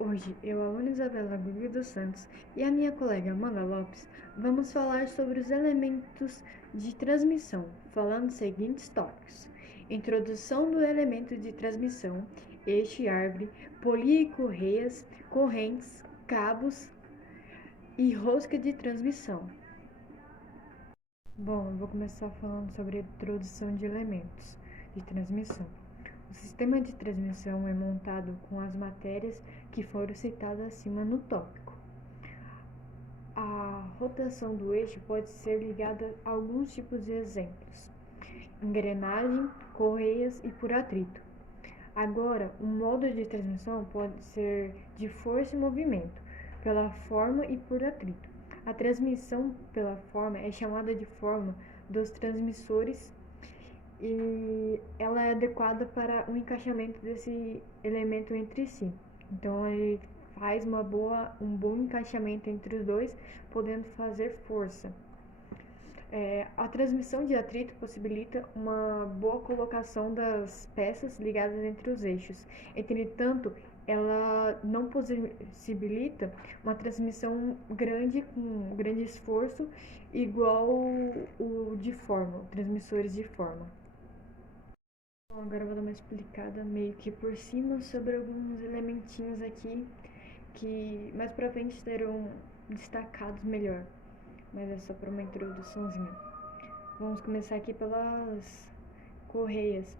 Hoje, eu, aluna Isabela Gugui dos Santos, e a minha colega Amanda Lopes, vamos falar sobre os elementos de transmissão, falando os seguintes tópicos: introdução do elemento de transmissão, eixo e árvore, polia e correias, correntes, cabos e rosca de transmissão. Bom, eu vou começar falando sobre a introdução de elementos de transmissão. O sistema de transmissão é montado com as matérias que foram citadas acima no tópico. A rotação do eixo pode ser ligada a alguns tipos de exemplos: engrenagem, correias e por atrito. Agora, o modo de transmissão pode ser de força e movimento, pela forma e por atrito. A transmissão pela forma é chamada de forma dos transmissores e ela é adequada para o encaixamento desse elemento entre si. Então, ele faz um bom encaixamento entre os dois, podendo fazer força. A transmissão de atrito possibilita uma boa colocação das peças ligadas entre os eixos. Entretanto, ela não possibilita uma transmissão grande, com grande esforço, igual o de forma, transmissores de forma. Bom, agora eu vou dar uma explicada meio que por cima sobre alguns elementinhos aqui que mais pra frente serão destacados melhor, mas é só para uma introduçãozinha. Vamos começar aqui pelas correias.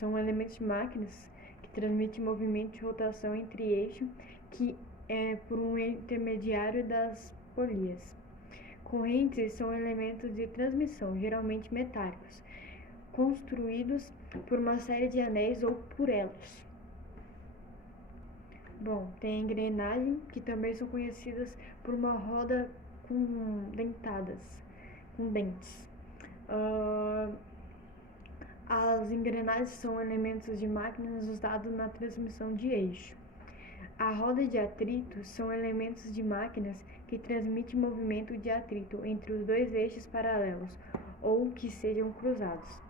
São elementos de máquinas que transmitem movimento de rotação entre eixo, que é por um intermediário das polias. Correntes são elementos de transmissão, geralmente metálicos, construídos por uma série de anéis ou por elos. Bom, tem a engrenagem, que também são conhecidas por uma roda com dentes. As engrenagens são elementos de máquinas usados na transmissão de eixo. A roda de atrito são elementos de máquinas que transmitem movimento de atrito entre os dois eixos paralelos ou que sejam cruzados.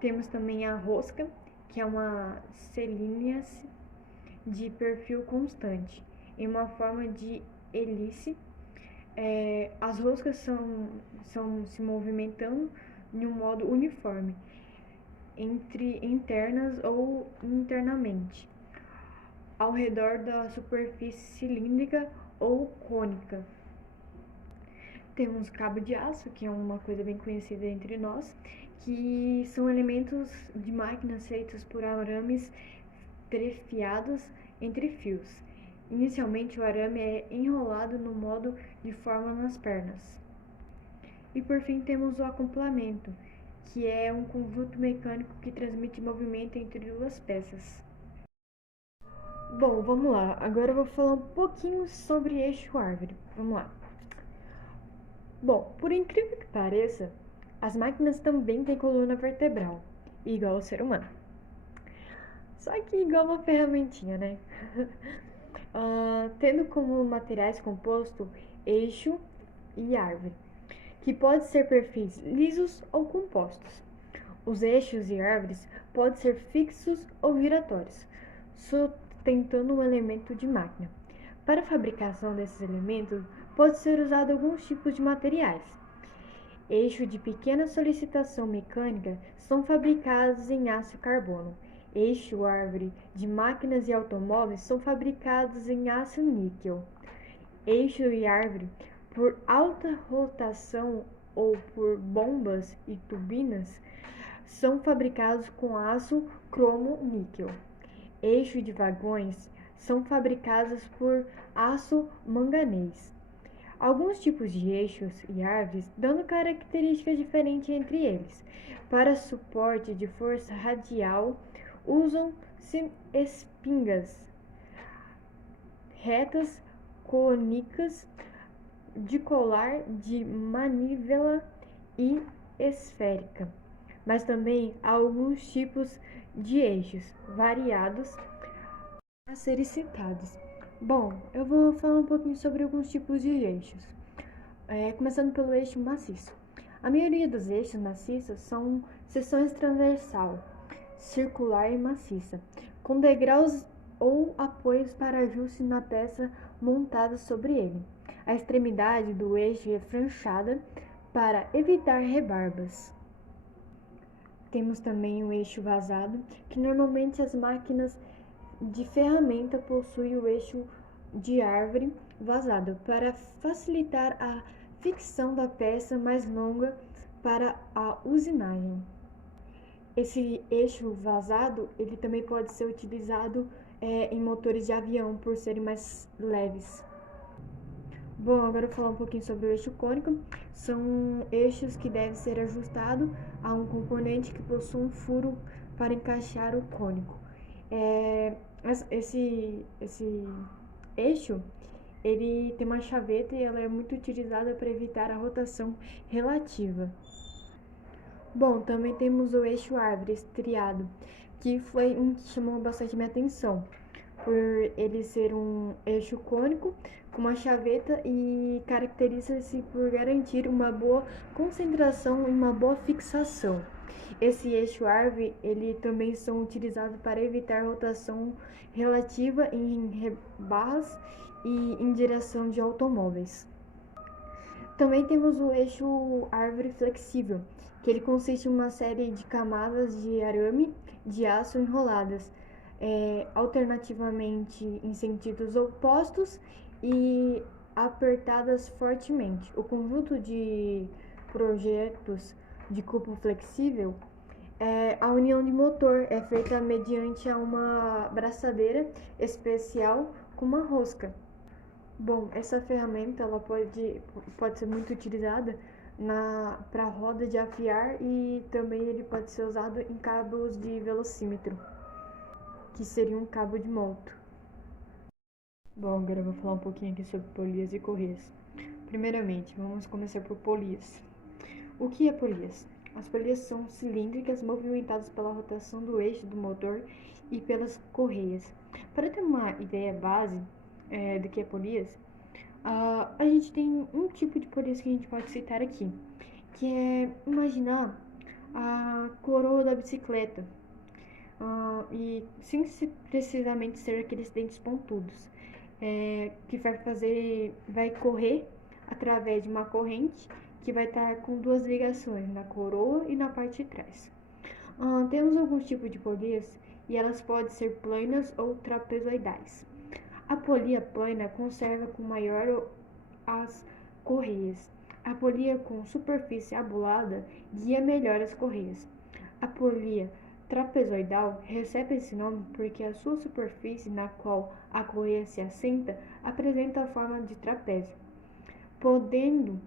Temos também a rosca, que é uma celínice de perfil constante, em uma forma de hélice. As roscas são se movimentando de um modo uniforme, entre internas ou internamente, ao redor da superfície cilíndrica ou cônica. Temos cabo de aço, que é uma coisa bem conhecida entre nós, que são elementos de máquinas feitos por arames trefiados entre fios. Inicialmente, o arame é enrolado no modo de forma nas pernas. E por fim, temos o acoplamento, que é um conjunto mecânico que transmite movimento entre duas peças. Bom, vamos lá. Agora eu vou falar um pouquinho sobre eixo árvore. Vamos lá. Bom, por incrível que pareça, as máquinas também têm coluna vertebral, igual ao ser humano. Só que igual uma ferramentinha, né? Tendo como materiais compostos eixo e árvore, que pode ser perfis lisos ou compostos. Os eixos e árvores podem ser fixos ou giratórios, sustentando um elemento de máquina. Para a fabricação desses elementos, pode ser usado alguns tipos de materiais. Eixos de pequena solicitação mecânica são fabricados em aço carbono. Eixo árvore de máquinas e automóveis são fabricados em aço níquel. Eixo e árvore por alta rotação ou por bombas e turbinas são fabricados com aço cromo-níquel. Eixo de vagões são fabricados por aço manganês. Alguns tipos de eixos e árvores dando características diferentes entre eles. Para suporte de força radial, usam-se espingas retas, cônicas, de colar, de manivela e esférica. Mas também há alguns tipos de eixos variados a serem citados. Bom, eu vou falar um pouquinho sobre alguns tipos de eixos, começando pelo eixo maciço. A maioria dos eixos maciços são seções transversal, circular e maciça, com degraus ou apoios para ajuste na peça montada sobre ele. A extremidade do eixo é franchada para evitar rebarbas. Temos também o eixo vazado, que normalmente as máquinas de ferramenta possuem o eixo de árvore vazado para facilitar a fixação da peça mais longa para a usinagem. Esse eixo vazado, ele também pode ser utilizado em motores de avião por serem mais leves. Bom, agora eu vou falar um pouquinho sobre o eixo cônico. São eixos que devem ser ajustados a um componente que possui um furo para encaixar o cônico. Esse eixo, ele tem uma chaveta e ela é muito utilizada para evitar a rotação relativa. Bom, também temos o eixo árvore estriado, que foi um que chamou bastante minha atenção, por ele ser um eixo cônico com uma chaveta e caracteriza-se por garantir uma boa concentração e uma boa fixação. Esse eixo árvore, ele também são utilizados para evitar rotação relativa em barras e em direção de automóveis. Também temos o eixo árvore flexível, que ele consiste em uma série de camadas de arame de aço enroladas, alternativamente em sentidos opostos e apertadas fortemente. O conjunto de projetos de cubo flexível, a união de motor é feita mediante uma braçadeira especial com uma rosca. Bom, essa ferramenta ela pode ser muito utilizada para roda de afiar e também ele pode ser usado em cabos de velocímetro, que seria um cabo de moto. Bom, agora eu vou falar um pouquinho aqui sobre polias e correias. Primeiramente, vamos começar por polias. O que é polias? As polias são cilíndricas movimentadas pela rotação do eixo do motor e pelas correias. Para ter uma ideia base do que é polias, a gente tem um tipo de polias que a gente pode citar aqui, que é imaginar a coroa da bicicleta, e sem precisamente ser aqueles dentes pontudos, que vai correr através de uma corrente que vai estar com duas ligações na coroa e na parte de trás. Temos alguns tipos de polias e elas podem ser planas ou trapezoidais. A polia plana conserva com maior as correias. A polia com superfície abulada guia melhor as correias. A polia trapezoidal recebe esse nome porque a sua superfície na qual a correia se assenta apresenta a forma de trapézio, podendo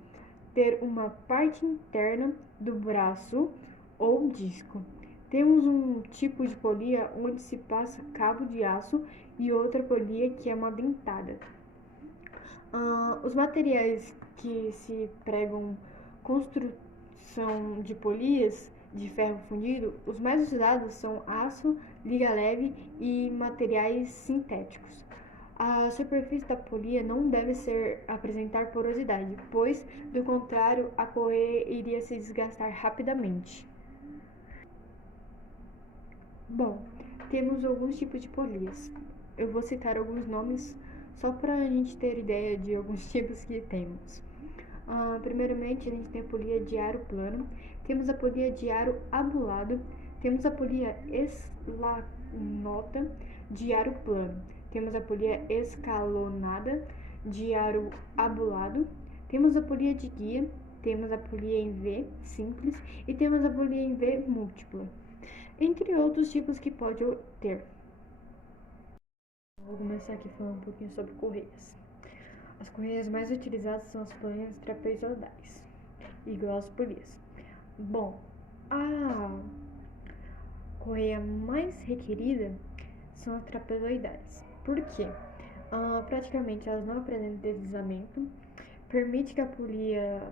ter uma parte interna do braço ou disco. Temos um tipo de polia onde se passa cabo de aço e outra polia que é uma dentada. Os materiais que se pregam construção de polias de ferro fundido, os mais usados são aço, liga leve e materiais sintéticos. A superfície da polia não deve apresentar porosidade, pois, do contrário, a correia iria se desgastar rapidamente. Bom, temos alguns tipos de polias. Eu vou citar alguns nomes só para a gente ter ideia de alguns tipos que temos. Primeiramente, a gente tem a polia de aro plano, temos a polia de aro abulado, temos a polia eslanota de aro plano, temos a polia escalonada de aro abulado, temos a polia de guia, temos a polia em V simples e temos a polia em V múltipla, entre outros tipos que pode ter. Vou começar aqui falando um pouquinho sobre correias. As correias mais utilizadas são as planas trapezoidais, igual as polias. Bom, a correia mais requerida são as trapezoidais. Por quê? Praticamente elas não apresentam deslizamento, permite que a polia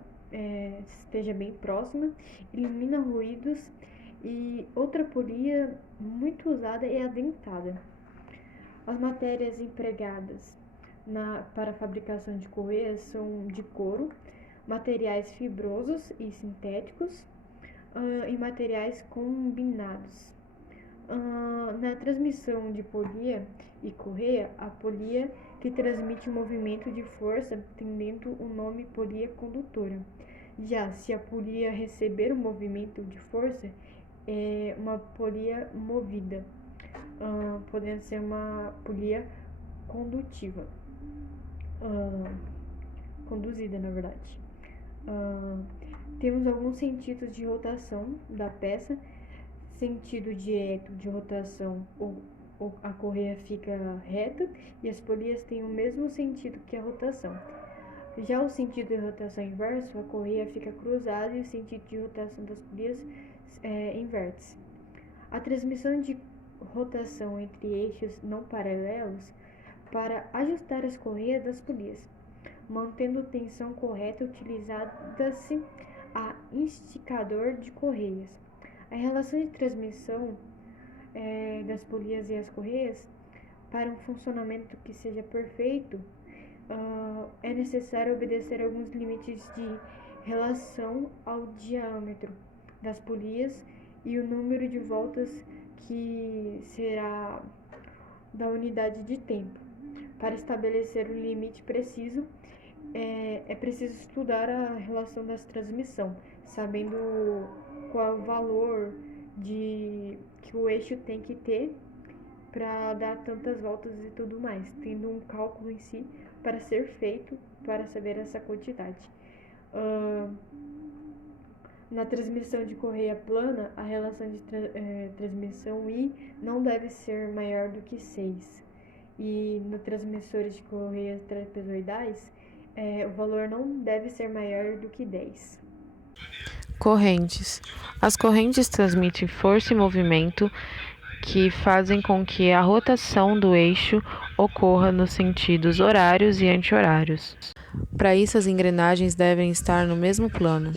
esteja bem próxima, elimina ruídos e outra polia muito usada é a dentada. As matérias empregadas para a fabricação de correias são de couro, materiais fibrosos e sintéticos e materiais combinados. Na transmissão de polia e correia, a polia que transmite o movimento de força tem dentro o nome polia condutora. Já se a polia receber o movimento de força, é uma polia movida, podendo ser uma polia condutiva, conduzida na verdade. Temos alguns sentidos de rotação da peça. Sentido direto de rotação, a correia fica reta e as polias têm o mesmo sentido que a rotação. Já o sentido de rotação inverso, a correia fica cruzada e o sentido de rotação das polias inverte-se. A transmissão de rotação entre eixos não paralelos para ajustar as correias das polias. Mantendo tensão correta, utilizada-se a esticador de correias. A relação de transmissão das polias e as correias, para um funcionamento que seja perfeito, é necessário obedecer alguns limites de relação ao diâmetro das polias e o número de voltas que será da unidade de tempo. Para estabelecer um limite preciso, é preciso estudar a relação das transmissão, sabendo qual é o valor que o eixo tem que ter para dar tantas voltas e tudo mais, tendo um cálculo em si para ser feito para saber essa quantidade. Na transmissão de correia plana, a relação de transmissão I não deve ser maior do que 6. E no transmissores de correias trapezoidais, o valor não deve ser maior do que 10. Correntes. As correntes transmitem força e movimento que fazem com que a rotação do eixo ocorra nos sentidos horários e anti-horários. Para isso, as engrenagens devem estar no mesmo plano.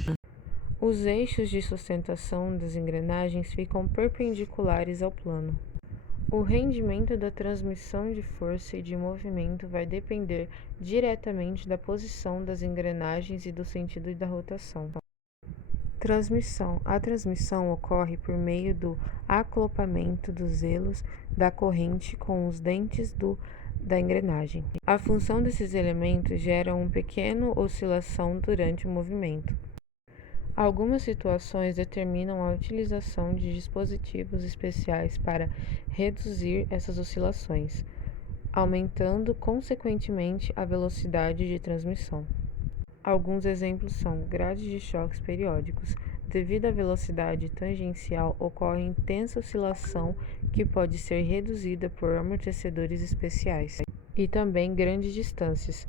Os eixos de sustentação das engrenagens ficam perpendiculares ao plano. O rendimento da transmissão de força e de movimento vai depender diretamente da posição das engrenagens e do sentido da rotação. Transmissão. A transmissão ocorre por meio do acoplamento dos elos da corrente com os dentes da engrenagem. A função desses elementos gera uma pequena oscilação durante o movimento. Algumas situações determinam a utilização de dispositivos especiais para reduzir essas oscilações, aumentando consequentemente a velocidade de transmissão. Alguns exemplos são grades de choques periódicos. Devido à velocidade tangencial, ocorre intensa oscilação que pode ser reduzida por amortecedores especiais. E também grandes distâncias.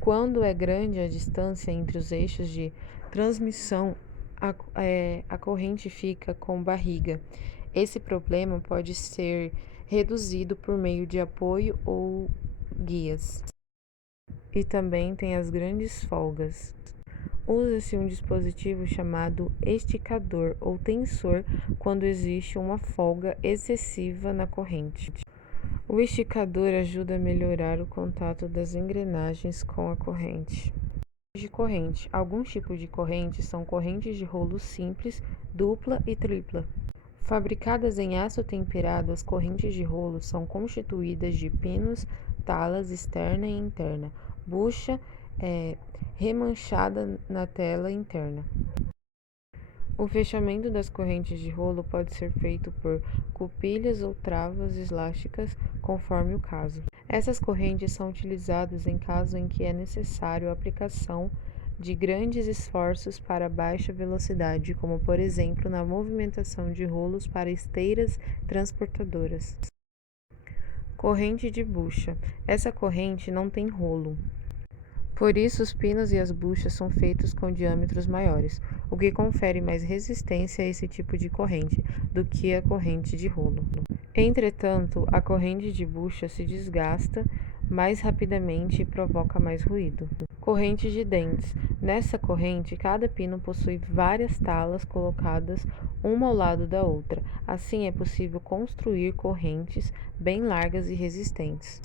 Quando é grande a distância entre os eixos de transmissão, a corrente fica com barriga. Esse problema pode ser reduzido por meio de apoio ou guias. E também tem as grandes folgas. Usa-se um dispositivo chamado esticador ou tensor quando existe uma folga excessiva na corrente. O esticador ajuda a melhorar o contato das engrenagens com a corrente. De corrente. Alguns tipos de corrente são correntes de rolo simples, dupla e tripla. Fabricadas em aço temperado, as correntes de rolo são constituídas de pinos, talas externa e interna, bucha remanchada na tela interna. O fechamento das correntes de rolo pode ser feito por cupilhas ou travas elásticas, conforme o caso. Essas correntes são utilizadas em casos em que é necessário a aplicação de grandes esforços para baixa velocidade, como por exemplo na movimentação de rolos para esteiras transportadoras. Corrente de bucha. Essa corrente não tem rolo. Por isso, os pinos e as buchas são feitos com diâmetros maiores, o que confere mais resistência a esse tipo de corrente do que a corrente de rolo. Entretanto, a corrente de bucha se desgasta mais rapidamente e provoca mais ruído. Corrente de dentes. Nessa corrente, cada pino possui várias talas colocadas uma ao lado da outra. Assim, é possível construir correntes bem largas e resistentes.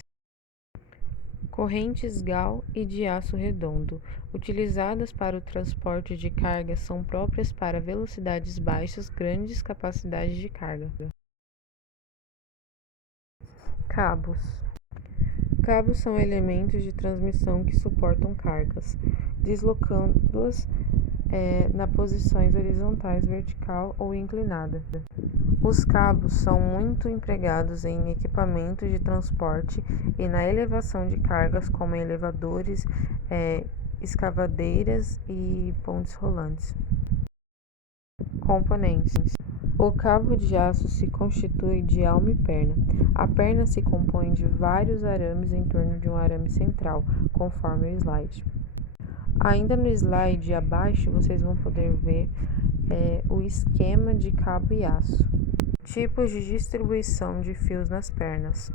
Correntes Gauss e de aço redondo, utilizadas para o transporte de carga, são próprias para velocidades baixas, grandes capacidades de carga. Cabos. Cabos são elementos de transmissão que suportam cargas, deslocando-as na posições horizontais, vertical ou inclinada. Os cabos são muito empregados em equipamentos de transporte e na elevação de cargas, como em elevadores, escavadeiras e pontes rolantes. Componentes. O cabo de aço se constitui de alma e perna. A perna se compõe de vários arames em torno de um arame central, conforme o slide. Ainda no slide abaixo, vocês vão poder ver o esquema de cabo e aço. Tipos de distribuição de fios nas pernas.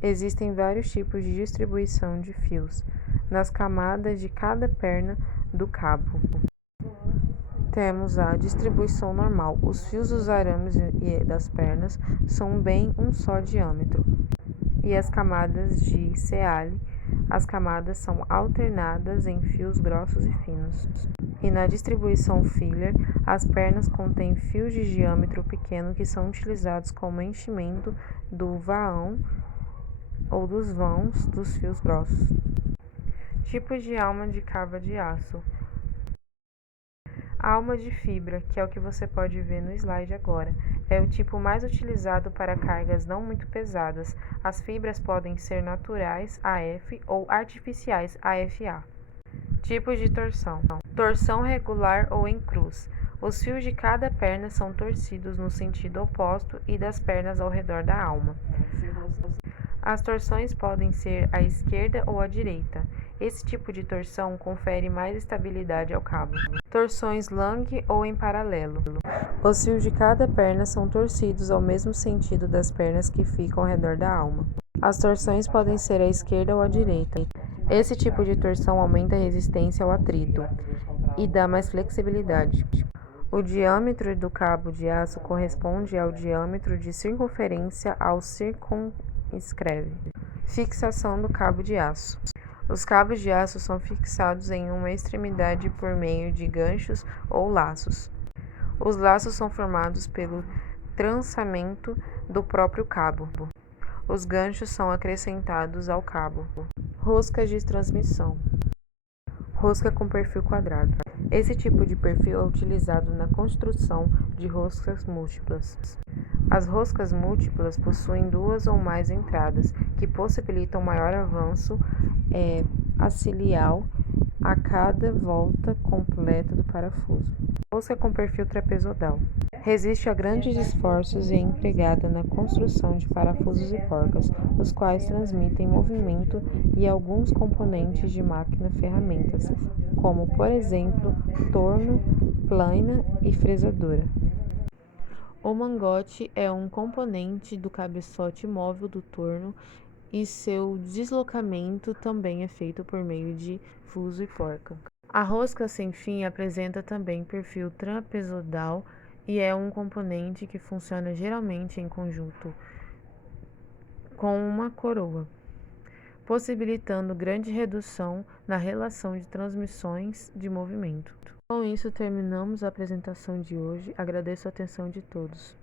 Existem vários tipos de distribuição de fios nas camadas de cada perna do cabo. Temos a distribuição normal. Os fios dos arames e das pernas são bem um só diâmetro. E as camadas de ceale, as camadas são alternadas em fios grossos e finos. E na distribuição filler, as pernas contêm fios de diâmetro pequeno que são utilizados como enchimento do vão ou dos vãos dos fios grossos. Tipos de alma de cava de aço. A alma de fibra, que é o que você pode ver no slide agora, é o tipo mais utilizado para cargas não muito pesadas. As fibras podem ser naturais, AF, ou artificiais, AFA. Tipos de torção. Torção regular ou em cruz. Os fios de cada perna são torcidos no sentido oposto e das pernas ao redor da alma. As torções podem ser à esquerda ou à direita. Esse tipo de torção confere mais estabilidade ao cabo. Torções Lang ou em paralelo. Os fios de cada perna são torcidos ao mesmo sentido das pernas que ficam ao redor da alma. As torções podem ser à esquerda ou à direita. Esse tipo de torção aumenta a resistência ao atrito e dá mais flexibilidade. O diâmetro do cabo de aço corresponde ao diâmetro de circunferência ao circunscreve. Fixação do cabo de aço. Os cabos de aço são fixados em uma extremidade por meio de ganchos ou laços. Os laços são formados pelo trançamento do próprio cabo. Os ganchos são acrescentados ao cabo. Roscas de transmissão. Rosca com perfil quadrado. Esse tipo de perfil é utilizado na construção de roscas múltiplas. As roscas múltiplas possuem duas ou mais entradas, que possibilitam maior avanço aciliar a cada volta completa do parafuso. Rosca com perfil trapezoidal. Resiste a grandes esforços e é empregada na construção de parafusos e porcas, os quais transmitem movimento e alguns componentes de máquina ferramentas, como, por exemplo, torno, plana e fresadora. O mangote é um componente do cabeçote móvel do torno e seu deslocamento também é feito por meio de fuso e porca. A rosca sem fim apresenta também perfil trapezoidal e é um componente que funciona geralmente em conjunto com uma coroa, possibilitando grande redução na relação de transmissões de movimento. Com isso, terminamos a apresentação de hoje. Agradeço a atenção de todos.